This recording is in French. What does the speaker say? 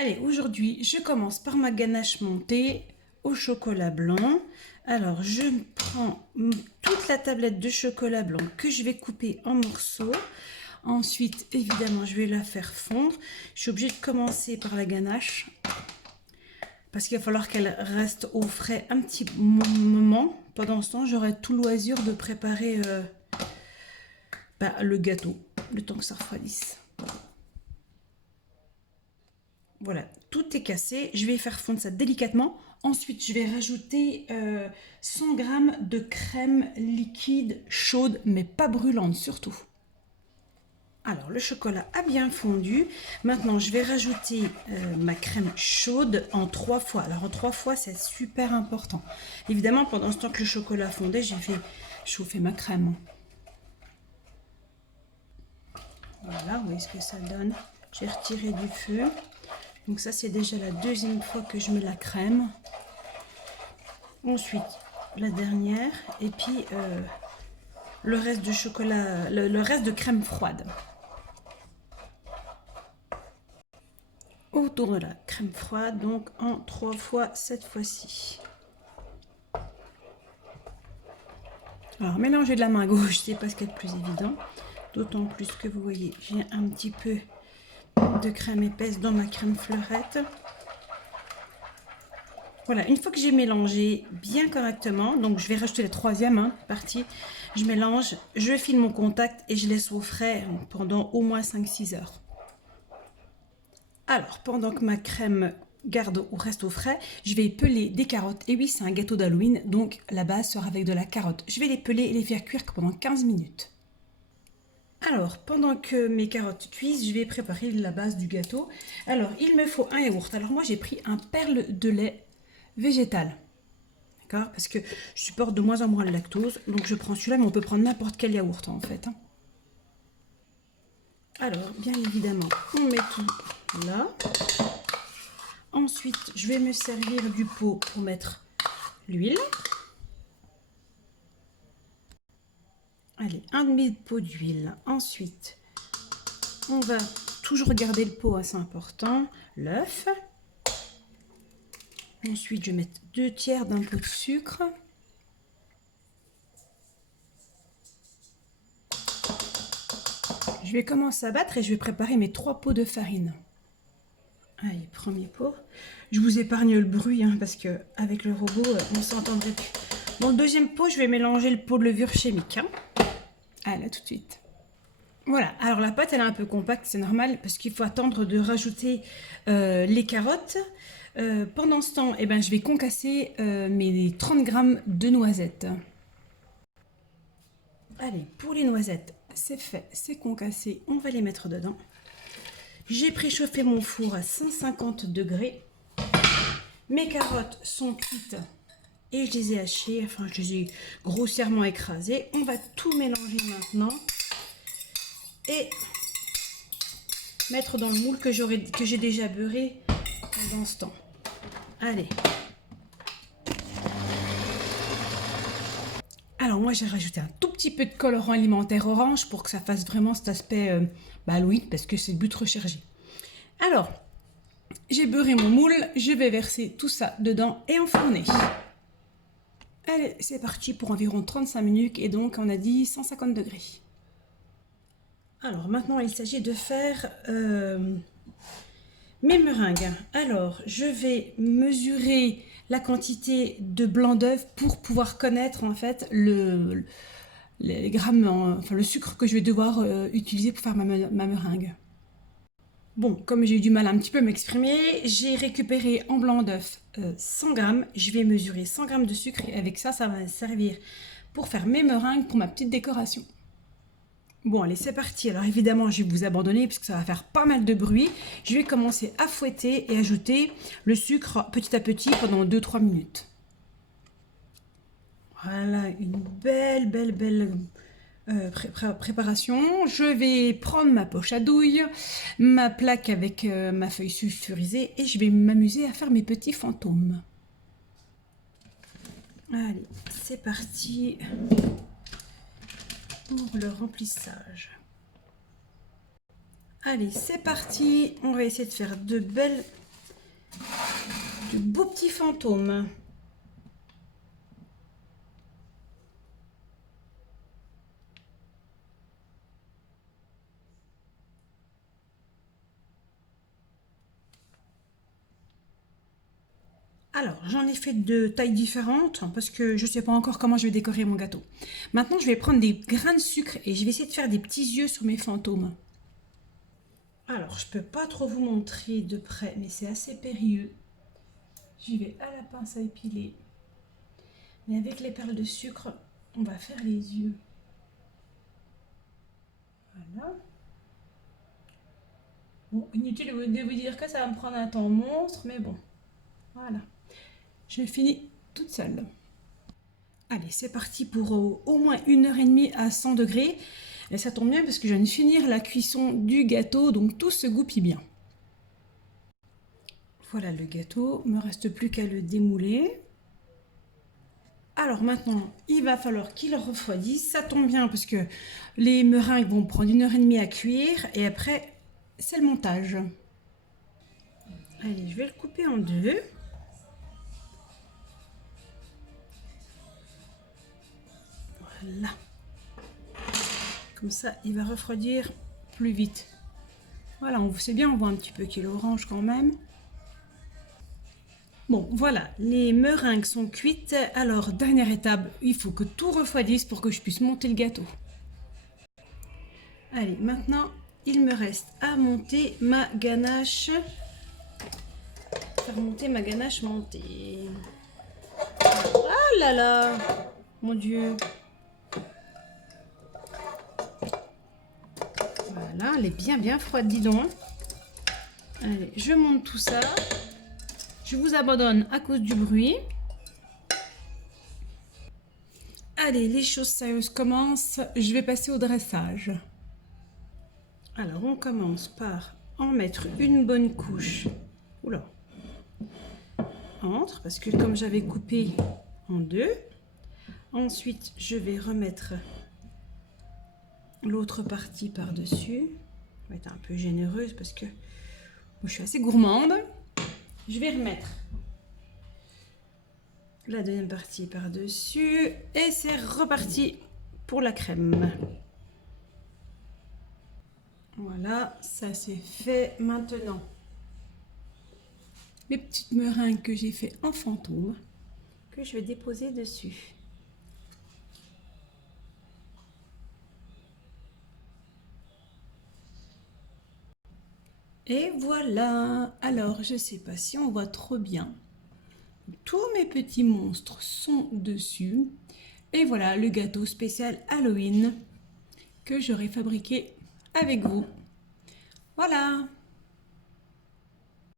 Allez, aujourd'hui, je commence par ma ganache montée au chocolat blanc. Alors, je prends toute la tablette de chocolat blanc que je vais couper en morceaux. Ensuite, évidemment, je vais la faire fondre. Je suis obligée de commencer par la ganache parce qu'il va falloir qu'elle reste au frais un petit moment. Pendant ce temps, j'aurai tout loisir de préparer le gâteau, le temps que ça refroidisse. Voilà, tout est cassé. Je vais faire fondre ça délicatement. Ensuite, je vais rajouter 100 g de crème liquide chaude, mais pas brûlante surtout. Alors, le chocolat a bien fondu. Maintenant, je vais rajouter ma crème chaude en 3 fois. Alors, en 3 fois, c'est super important. Évidemment, pendant ce temps que le chocolat fondait, j'ai fait chauffer ma crème. Voilà, vous voyez ce que ça donne. J'ai retiré du feu. Donc ça, c'est déjà la deuxième fois que je mets la crème. Ensuite, la dernière. Et puis, le reste de chocolat, le reste de crème froide. Autour de la crème froide, donc en 3 fois cette fois-ci. Alors, mélanger de la main gauche, c'est pas ce qu'il y a de plus évident. D'autant plus que vous voyez, j'ai un petit peu de crème épaisse dans ma crème fleurette. Voilà, une fois que j'ai mélangé bien correctement, donc je vais rajouter la troisième partie, je mélange, je file mon contact et je laisse au frais pendant au moins 5-6 heures. Alors, pendant que ma crème garde ou reste au frais, je vais peler des carottes. Et oui, c'est un gâteau d'Halloween, donc la base sera avec de la carotte. Je vais les peler et les faire cuire pendant 15 minutes. Alors, pendant que mes carottes cuisent, je vais préparer la base du gâteau. Alors, il me faut un yaourt. Alors moi, j'ai pris un perle de lait végétal. D'accord? Parce que je supporte de moins en moins le lactose. Donc, je prends celui-là, mais on peut prendre n'importe quel yaourt, en fait. Alors, bien évidemment, on met tout là. Ensuite, je vais me servir du pot pour mettre l'huile. Allez, un demi-pot d'huile. Ensuite, on va toujours garder le pot, c'est important. L'œuf. Ensuite, je vais mettre 2 tiers d'un pot de sucre. Je vais commencer à battre et je vais préparer mes 3 pots de farine. Allez, premier pot. Je vous épargne le bruit parce que avec le robot, on ne s'entendrait plus. Dans le deuxième pot, je vais mélanger le pot de levure chimique. Allez, à tout de suite. Voilà, alors la pâte elle est un peu compacte, c'est normal parce qu'il faut attendre de rajouter les carottes. Pendant ce temps, je vais concasser mes 30 g de noisettes. Allez, pour les noisettes, c'est fait, c'est concassé, on va les mettre dedans. J'ai préchauffé mon four à 150 degrés. Mes carottes sont cuites et je les ai hachées, enfin je les ai grossièrement écrasées. On va tout mélanger maintenant et mettre dans le moule que j'ai déjà beurré pendant ce temps. Allez. Alors moi j'ai rajouté un tout petit peu de colorant alimentaire orange pour que ça fasse vraiment cet aspect Halloween parce que c'est le but recherché. Alors, j'ai beurré mon moule, je vais verser tout ça dedans et enfourner. Allez, c'est parti pour environ 35 minutes et donc on a dit 150 degrés. Alors maintenant il s'agit de faire mes meringues. Alors je vais mesurer la quantité de blanc d'œuf pour pouvoir connaître en fait les grammes, enfin le sucre que je vais devoir utiliser pour faire ma meringue. Bon, comme j'ai eu du mal un petit peu à m'exprimer, j'ai récupéré en blanc d'œuf 100 g. Je vais mesurer 100 g de sucre et avec ça, ça va servir pour faire mes meringues pour ma petite décoration. Bon, allez, c'est parti. Alors évidemment, je vais vous abandonner puisque ça va faire pas mal de bruit. Je vais commencer à fouetter et ajouter le sucre petit à petit pendant 2-3 minutes. Voilà, une belle préparation. Je vais prendre ma poche à douille, ma plaque avec ma feuille sulfurisée et je vais m'amuser à faire mes petits fantômes. Allez, c'est parti pour le remplissage. Allez, c'est parti. On va essayer de faire de belles de beaux petits fantômes. Alors, j'en ai fait de tailles différentes parce que je ne sais pas encore comment je vais décorer mon gâteau. Maintenant, je vais prendre des grains de sucre et je vais essayer de faire des petits yeux sur mes fantômes. Alors, je ne peux pas trop vous montrer de près, mais c'est assez périlleux. J'y vais à la pince à épiler. Mais avec les perles de sucre, on va faire les yeux. Voilà. Bon, inutile de vous dire que ça va me prendre un temps monstre, mais bon. Voilà. Je finis toute seule. Allez, c'est parti pour au moins 1h30 à 100 degrés. Et ça tombe bien parce que je viens de finir la cuisson du gâteau, donc tout se goupille bien. Voilà le gâteau, il ne me reste plus qu'à le démouler. Alors maintenant, il va falloir qu'il refroidisse. Ça tombe bien parce que les meringues vont prendre 1h30 à cuire et après, c'est le montage. Allez, je vais le couper en deux. Voilà. Comme ça, il va refroidir plus vite. Voilà, c'est bien, on voit un petit peu qu'il est orange quand même. Bon, voilà, les meringues sont cuites. Alors, dernière étape, il faut que tout refroidisse pour que je puisse monter le gâteau. Allez, maintenant, il me reste à monter ma ganache. Faire monter ma ganache montée. Oh là là, mon Dieu. Voilà, elle est bien froide, dis donc. Allez, je monte tout ça. Je vous abandonne à cause du bruit. Allez, les choses sérieuses commencent. Je vais passer au dressage. Alors, on commence par en mettre une bonne couche. Oula. Entre, parce que comme j'avais coupé en deux. Ensuite, je vais remettre l'autre partie par-dessus. Je vais être un peu généreuse parce que moi, je suis assez gourmande. Je vais remettre la deuxième partie par-dessus et c'est reparti pour la crème. Voilà, ça c'est fait. Maintenant, les petites meringues que j'ai fait en fantôme que je vais déposer dessus. Et voilà. Alors, je sais pas si on voit trop bien. Tous mes petits monstres sont dessus. Et voilà le gâteau spécial Halloween que j'aurai fabriqué avec vous. Voilà.